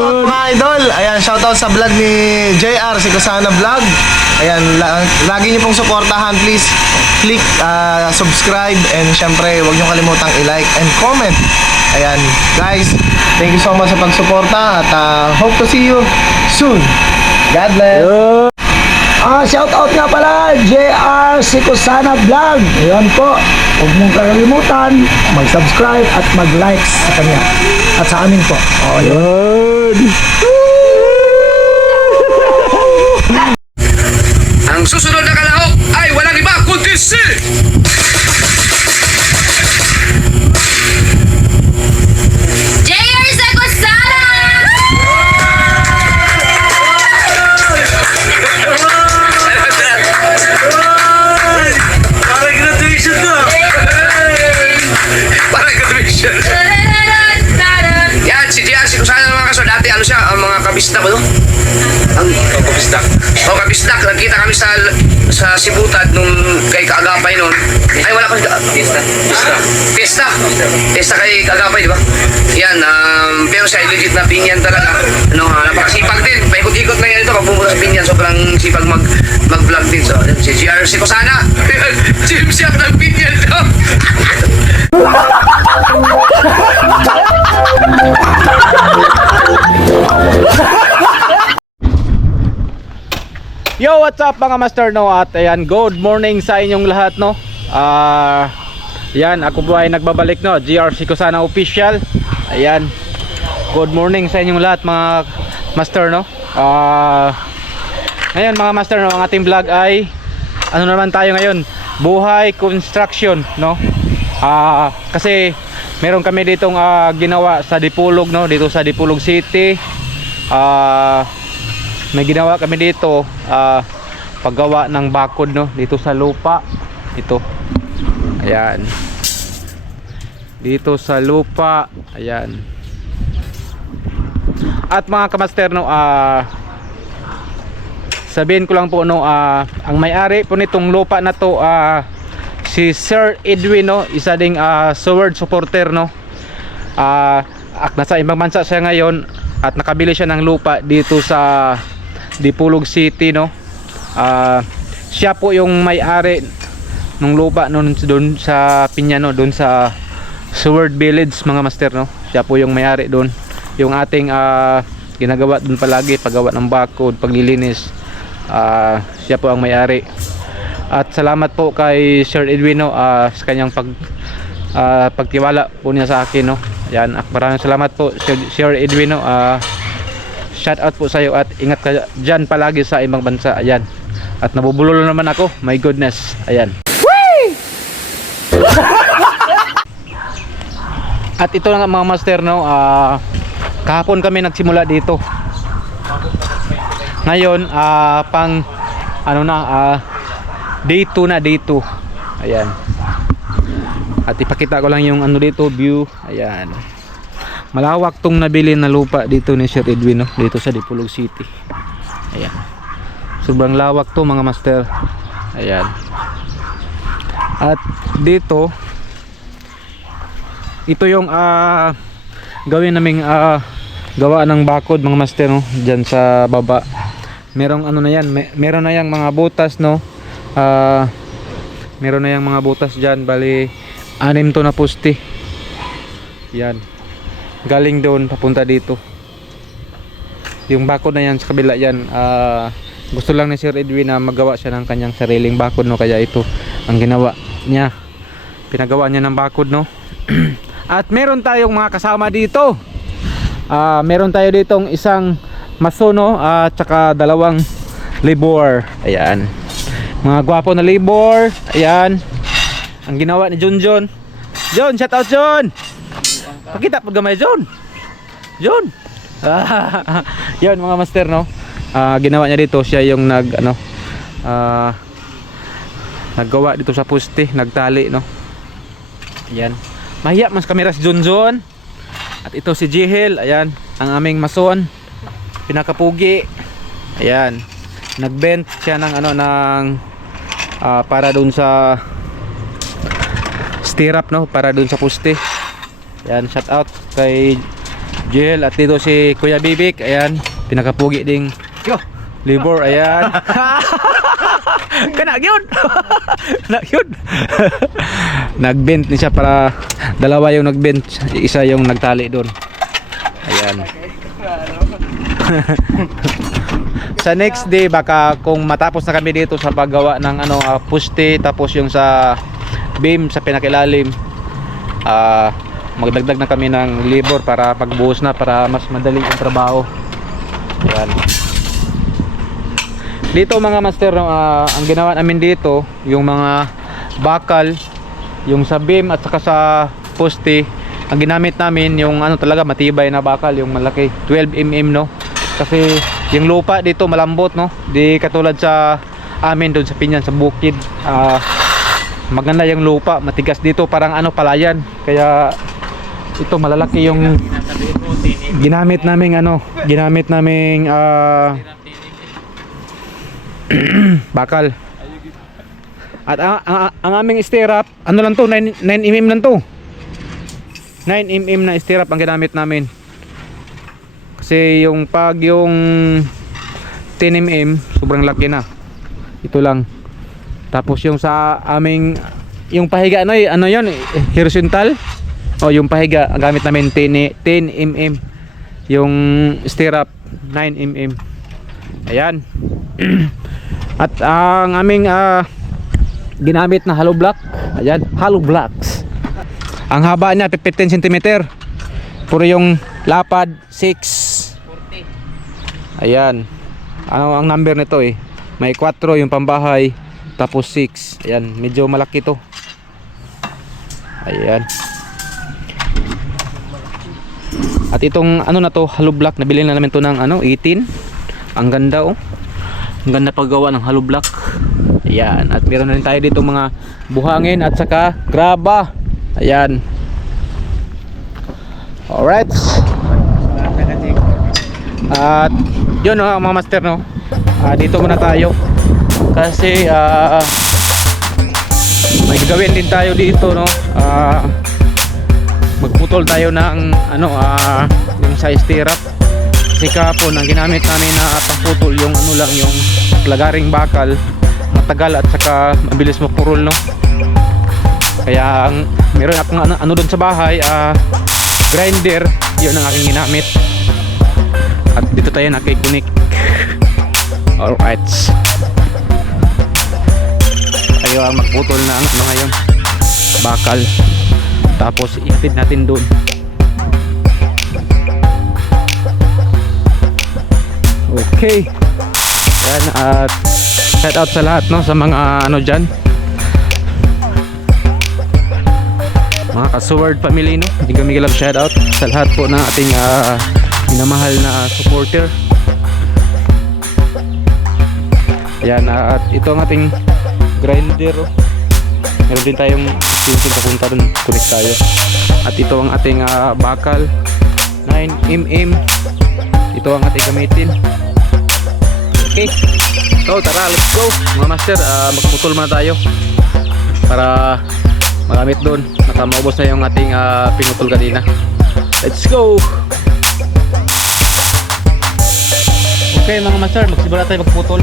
Shoutout mga idol. Ayan, shoutout sa vlog ni JR si Kusana Vlog. Ayan, lagi niyo pong suportahan. Please click subscribe and syempre huwag niyo kalimutang i-like and comment. Ayan, guys, thank you so much sa pagsuporta at hope to see you soon. God bless. Shout out nga pala, JR Sikusana Vlog. Ayan po, huwag mong kakalimutan mag-subscribe at mag-like sa kanya at sa amin po. Ayun. Ang susunod na kalahok ay walang iba kundi si JR Sikusana! Parang graduation to. Parang graduation. Yan, si JR Sikusana mga kaso. Dati ano siya, ang mga kabistak ba no? Ang kabistak. O kabistak, nagkita kami sa Sibutad nung kay Kaagapay noon. Ay wala pa Fiesta kay Kaagapay, di ba? Yan, pero siya legit na pinyan talaga. Ano, napakasipag din. Paikot-ikot na yan ito pag pumunta sa pinyan. Sobrang sipag mag-vlog din. So, si JR Sikusana. Jim siya ng pinyan to. Yo, what's up mga master no? At ayan, good morning sa inyong lahat no. Yan, ako po ay nagbabalik no, JR Sikusana Official. Ayan. Good morning sa inyong lahat mga master no. Ngayon mga master no, ang ating vlog ay ano naman tayo ngayon? Buhay construction no. Kasi meron kami ditong ginawa sa Dipolog no, dito sa Dipolog City. May ginawa kami dito paggawa ng bakod no dito sa lupa ito. Ayan. Dito sa lupa, ayan. At mga kamaster no, sabihin ko lang po no, ang may-ari po nitong lupa na to si Sir Edwin no, isa ding sword supporter no. Nasa ibang bansa siya ngayon at nakabili siya ng lupa dito sa Dipolog City no. Siya po yung may-ari ng lupa noon doon sa Piñano, doon sa Sword Village mga master no. Siya po yung may-ari doon. Yung ating ginagawa doon palagi, paggawa ng bakod, paglilinis, siya po ang may-ari. At salamat po kay Sir Edwin no, sa kanyang pagtiwala po niya sa akin no. Yan, maraming salamat po Sir Edwin no. Shout out po sa iyo at ingat ka dyan palagi sa ibang bansa. Ayan. At nabubulol naman ako. My goodness. Ayan. At ito na nga mga master no. Kahapon kami nagsimula dito. Ngayon pang ano na day 2 na, day 2. Ayan. At ipakita ko lang yung ano dito, view. Ayan. Malawak tong nabili na lupa dito ni Sir Edwin no, dito sa Dipolog City. Ayan. Sobrang lawak to mga master. Ayan. At dito ito yung gawin naming gawa ng bakod mga master no, diyan sa baba. Merong ano na yan, meron na yang mga butas no. Meron na yang mga butas diyan, bali 6 to na poste. Yan. Galing doon papunta dito. Yung bakod na yan sa kabila yan, gusto lang ni Sir Edwin na magawa siya ng kanyang sariling bakod no, kaya ito ang ginawa niya. Pinagawa niya ng bakod no. At meron tayong mga kasama dito. Meron tayo ditong isang maso no, at saka 2 labor. Ayan. Mga gwapo na labor. Ayan. Ang ginawa ni John. John, shout out John. Pakita pag gamay John. Yun mga master no. Ginawa niya dito, siya yung naggawa dito sa poste, nagtali no. Ayan. Mahiya mas kamera si John. At ito si Jihel, ayan, ang aming mason. Pinakapugi. Ayan. Nagbent siya ng para doon sa stirrup no, para doon sa poste. Yan, shout out kay Jel at dito si Kuya Bibik. Ayan, pinakapugi ding libor. Ayan. Kana yun. Kana yun. Nagbent ni siya para dalawa yung nagbent, isa yung nagtali doon. Ayan. Sa next day baka kung matapos na kami dito sa paggawa ng puste, tapos yung sa beam sa pinakilalim, magdagdag na kami ng labor para pagbuhos na, para mas madali yung trabaho. Ayan. Dito mga master, ang ginawa namin dito, yung mga bakal, yung sa beam at saka sa poste, ang ginamit namin yung talaga matibay na bakal, yung malaki 12mm no, kasi yung lupa dito malambot no, di katulad sa amin doon sa Pinyan sa bukid. Maganda yung lupa, matigas dito, parang palayan, kaya ito malalaki yung ginamit naming bakal. At ang aming stirrup, lang to, 9mm lang to. 9mm na stirrup ang ginamit namin. Kasi yung 10mm sobrang laki na. Ito lang. Tapos yung sa aming yung pahiga yun, horizontal. Yung pahiga ang gamit namin 10mm. Yung stirrup 9mm. Ayan. At ang aming ginamit na hollow block, ayan, hollow blocks. Ang haba niya 15 cm. Puro yung lapad 640. Ayan. Ang number nito may 4 yung pambahay, tapos 6. Ayan, medyo malaki to. Ayan. At itong na to, hollow block, nabili na namin to ng 18. Ang ganda Ang ganda paggawa ng hollow block. Ayan, at meron na rin tayo dito mga buhangin at saka graba. Ayan. Alright. At yun mga master no. Dito muna tayo. Kasi may gagawin din tayo dito no. Magputol tayo ng yung sa stirrup. Kasi kapon ang ginamit namin na pagputol yung lang yung plagaring bakal, matagal at saka mabilis mapurol no. Kaya meron akong doon sa bahay, grinder, yun ang aking ginamit. At dito tayo nakikunik. Alright. Tayo ang magputol ng ngayon, bakal. Tapos i-feed natin doon. Okay. Yan, at shout out sa lahat no, sa mga dyan, mga ka-Sword family no. Hindi kami galang shout out sa lahat po ng ating minamahal na supporter. Yan, at ito ang ating grinder. Meron din tayong pencil sa punta dun, connect tayo. At ito ang ating bakal 9mm. Ito ang ating gamitin. Okay, so tara, let's go mga master. Magputol muna tayo para magamit doon. Nakamaubos na yung ating pinutol kanina. Let's go. Okay mga master, magsimula tayo magputol.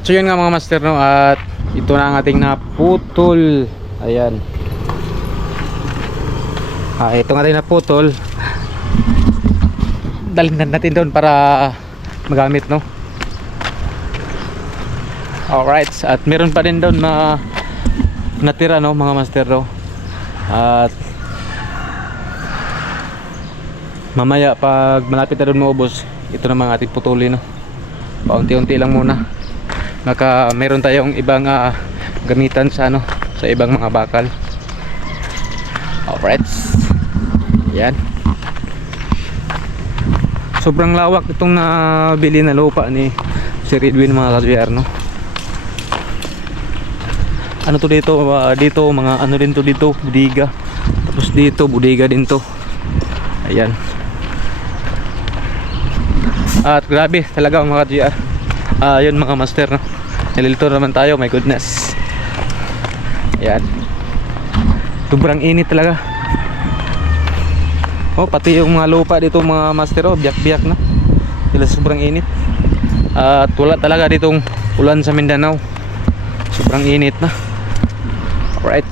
At so yun nga mga master, no, at ito na ang ating naputol. Ayan. Ito nga ating naputol. Dalhin na natin doon para magamit, no. Alright, at meron pa rin doon na natira, no, mga master, no. At mamaya pag malapit na doon maubos, ito naman ating putulin, no. Paunti-unti lang muna. Baka meron tayong ibang gamitan sa ano, sa ibang mga bakal. Alright. Yan. Sobrang lawak itong nabili na lupa ni Sir Edwin, mga ka-JR, no. Ano to dito? Dito mga ano din to dito, budiga. Tapos dito budiga din to. Ayan. At grabe talaga mga ka-JR. Yun mga master, no. Nalilito naman tayo, my goodness. Ayan. Sobrang init talaga. Oh, pati yung mga lupa dito mga master, oh, biyak-biyak na. Sila sobrang init. At wala talaga ditong ulan sa Mindanao. Sobrang init na. Alright.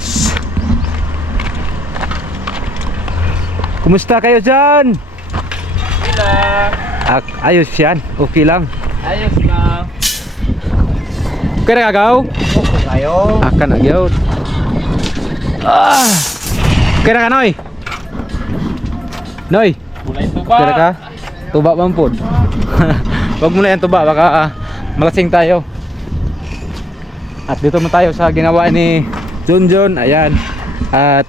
Kumusta kayo dyan? Okay lang. Ayos yan, okay lang. Ayos lang. Okay na kagaw? Okay kayo. Akan na gyud. Okay na ka, Noy? Noy, Bulay ito ba? okay na ka? Tuba bang pod? Wag mo na yan tuba, baka malasing tayo. At dito mo tayo sa ginawa ni Junjun. Ayan. At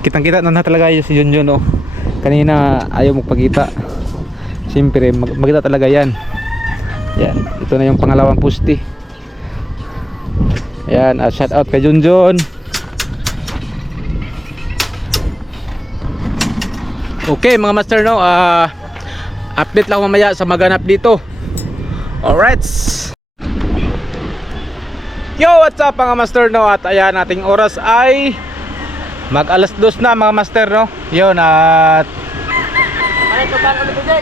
kitang-kita na talaga yun si Junjun, oh. Kanina ayaw magpakita. Siyempre magkita talaga yan. Yan, ito na yung pangalawang pusti. Ayan, at shout out kay Junjun. Okay mga master, no, update lang mamaya sa maganap dito. Alright. Yo, what's up mga master, no? At ayan, ating oras ay mag alas 2 na mga master, no? Yun, at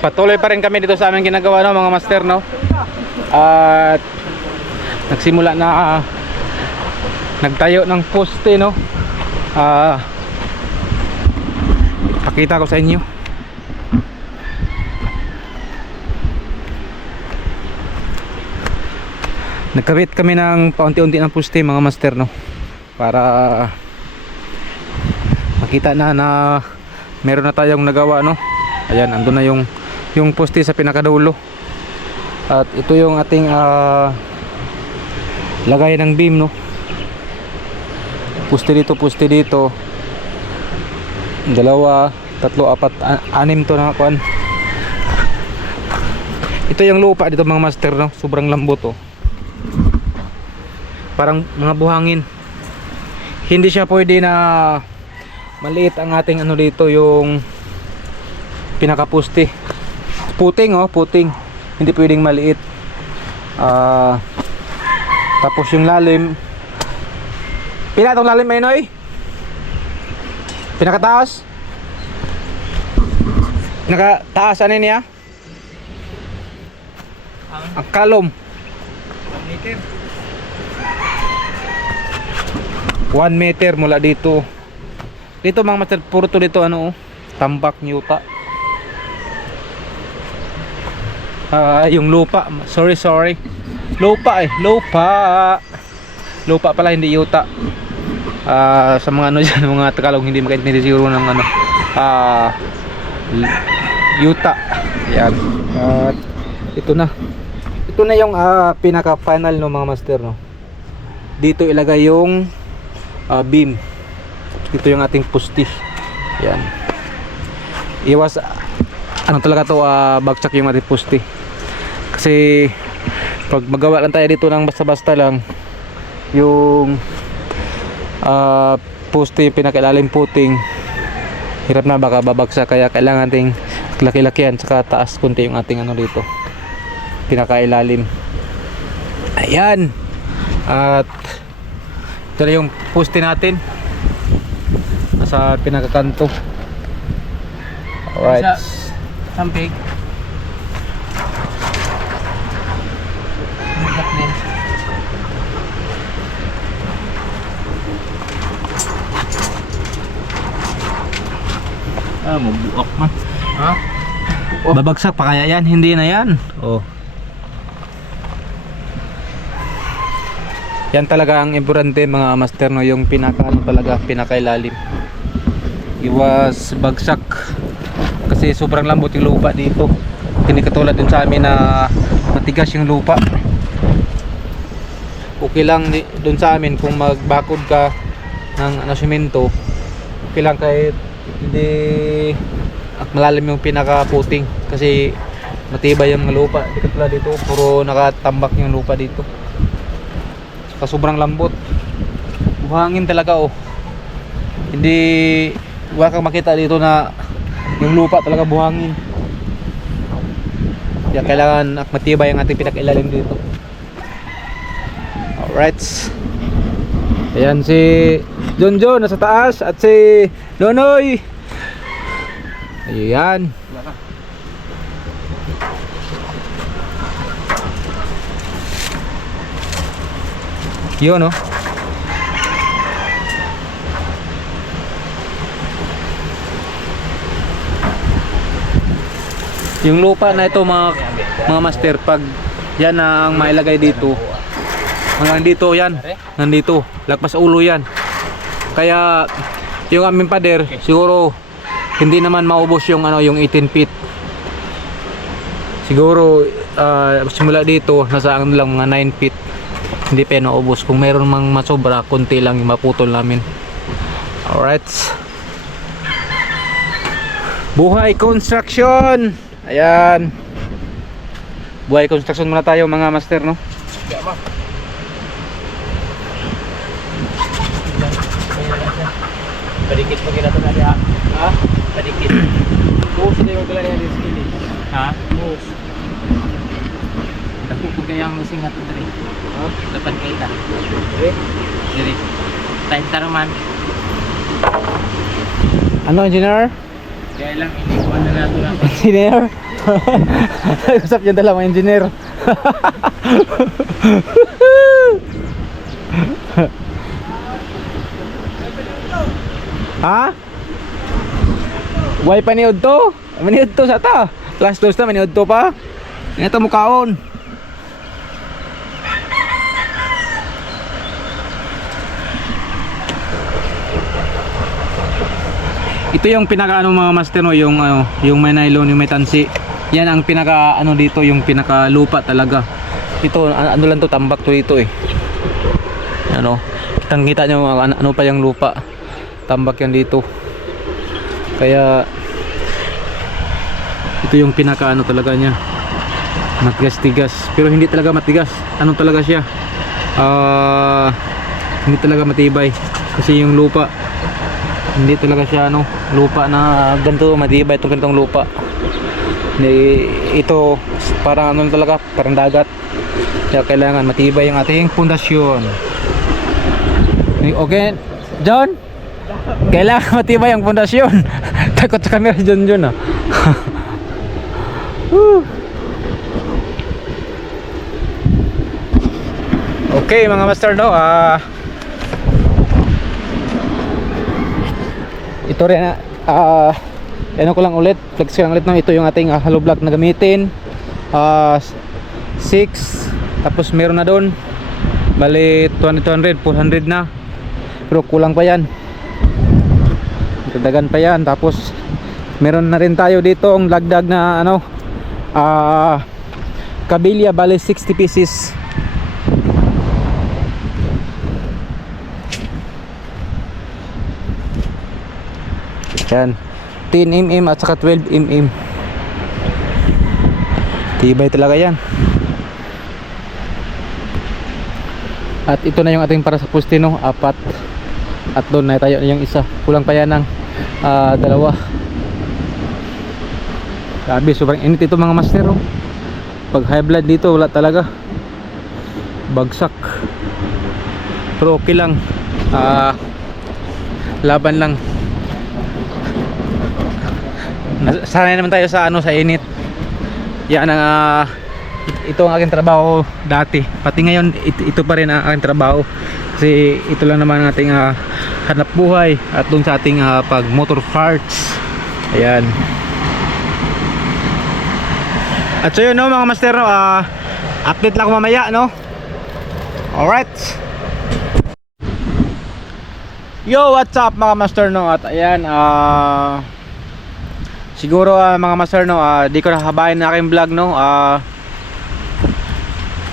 patuloy pa rin kami dito sa aming ginagawa, no, mga master, no? At nagsimula na nagtayo ng poste, no? Pakita ko sa inyo. Nagkabit kami ng paunti-unti ng poste mga master, no, para makita na meron na tayong nagawa, no. Ayan, andun na yung poste sa pinakadulo. At ito yung ating lagay ng beam, no. Poste dito, dalawa, tatlo, apat, anim to na kuan. Ito yung lupa dito mga master, no. Sobrang lambot, oh. Parang mga buhangin. Hindi siya pwede na maliit ang ating ano dito, yung pinakaposte. Puting, oh, puting. Hindi pwedeng maliit. Tapos yung lalim. Pila tong lalim, Maynoy? Pinakataas? Pinakataas ano niya? Ang kalom. 1 meter mula dito. Dito mga master, puro to dito ano, tambak, nyuta. Yung lupa, sorry. Lupa pala, hindi yuta. Sa mga ano dyan, mga Tagalog hindi makaintindi siguro ng ano, yuta. Yan. At ito na yung pinaka final, no, mga master, no. Dito ilagay yung beam. Ito yung ating poste. Yan. Iwas ano talaga to, bagsak yung ating poste. Kasi pag magawa lang tayo dito ng basta-basta lang, yung poste pinakailalim puting, hirap na, baka babagsak. Kaya kailangan ating laki-lakihan, saka taas konti yung ating ano dito, pinakailalim. Ayan. At ito na yung poste natin nasa pinakakanto. Alright. Sampig. Mabuak man. Ha? Babagsak pa kaya yan? Hindi na yan. Oh. Yan talaga ang importante mga master, no, yung pinaka ano talaga, pinakailalim. Iwas bagsak kasi sobrang lambot yung lupa dito. Hindi katulad din sa amin na matigas yung lupa. Okay lang doon sa amin kung magbakod ka ng semento. Okay lang kahit hindi malalim yung pinaka-puting kasi matibay yung lupa. Hindi katulad dito, puro nakatambak yung lupa dito. Saka sobrang lambot. Buhangin talaga oh. Hindi wala kang makita dito na yung lupa talaga buhangin. Kaya kailangan matibay ang ating pinakailalim dito. Alright. Ayan si Jonjo nasa taas at si Nonoy. Ayan. Yun, no? Yung lupa na ito mga master, pag yan na ang mailagay dito, hanggang dito yan, nandito, lagpas ulo yan. Kaya yung aming pader, siguro hindi naman maubos yung ano, yung 18 feet. Siguro simula dito nasa ano lang mga 9 feet. Hindi pa naubos. Kung meron mang masobra, konti lang yung maputol namin. Alright. Buhay construction. Ayan. Buhay construction muna tayo mga master, no? Padikit mo gina ito na diha. Ha? Padikit. Buhos na yung gala niya di skin eh. Ha? Buhos. Dako po kayang singat ito rin. Dapat kayo ta. Diri. Time taruman. Ano, engineer? Kaya lang iniwan na nato na. Engineer? Usap yung dalawang engineer. Ha? Way paniod to? Maniod to sa ta? Last dose na, maniod to pa? Ito mukaon. Ito yung pinaka ano mga master, no, yung yung may nylon, yung may tansi. Yan ang pinaka ano dito, yung pinaka lupa talaga. Ito ano lang to, tambak to dito eh. Ano, kitang-kita nyo ano pa yung lupa. Tambak yan dito. Kaya ito yung pinaka ano talaga niya. Matigas-tigas, pero hindi talaga matigas. Ano talaga siya? Hindi talaga matibay kasi yung lupa hindi talaga siya ano, lupa na ganito matibay, itong ganitong lupa. Ito parang ano talaga, parang dagat. Kaya kailangan matibay yung ating pundasyon. Okay, John? Kailangan matibay ang pundasyon. Takot sa camera si John ah. Okay mga master, no, ito rin ano ko lang ulit, flex ko lang ulit, no? Ito yung ating hollow block na gamitin, 6, tapos meron na doon bali 200, 400 na, pero kulang pa yan, dagdagan pa yan. Tapos meron na rin tayo dito ang lagdag na ano, kabilya, bali 60 pieces. Yan, 10mm at saka 12mm. Tibay talaga yan. At ito na yung ating para sa poste, no, 4. At doon na tayo yung isa. Kulang pa yan ng 2. Grabe, sobrang init ito mga master, oh. Pag high blood dito wala talaga, bagsak. Pero okay lang, laban lang. Sanay naman tayo sa ano, sa init. Yan ang ito ang aking trabaho dati, pati ngayon ito pa rin ang aking trabaho, kasi ito lang naman ang ating hanap buhay. At doon sa ating pag motor parts, Ayan. At so yun no mga master no, update lang ako mamaya no. Alright. Yo, what's up mga master no? At ayan, siguro mga master no, di ko nahabayan na aking vlog no.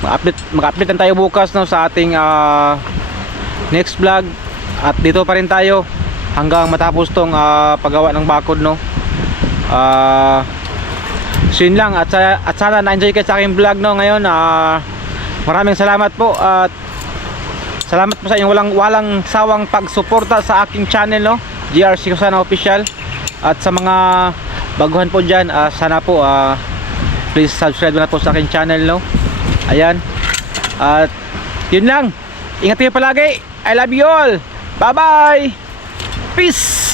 Mag-update lang tayo bukas no sa ating next vlog. At dito pa rin tayo hanggang matapos tong paggawa ng bakod no. So yun lang, at sana na-enjoy kayo sa aking vlog no ngayon. Maraming salamat po at salamat po sa inyong walang sawang pagsuporta sa aking channel no, JR Sico Sana Official. At sa mga baguhan po dyan, sana po please subscribe na po sa aking channel no. Ayan. At yun lang, ingat kayo palagi. I love you all. Bye bye. Peace.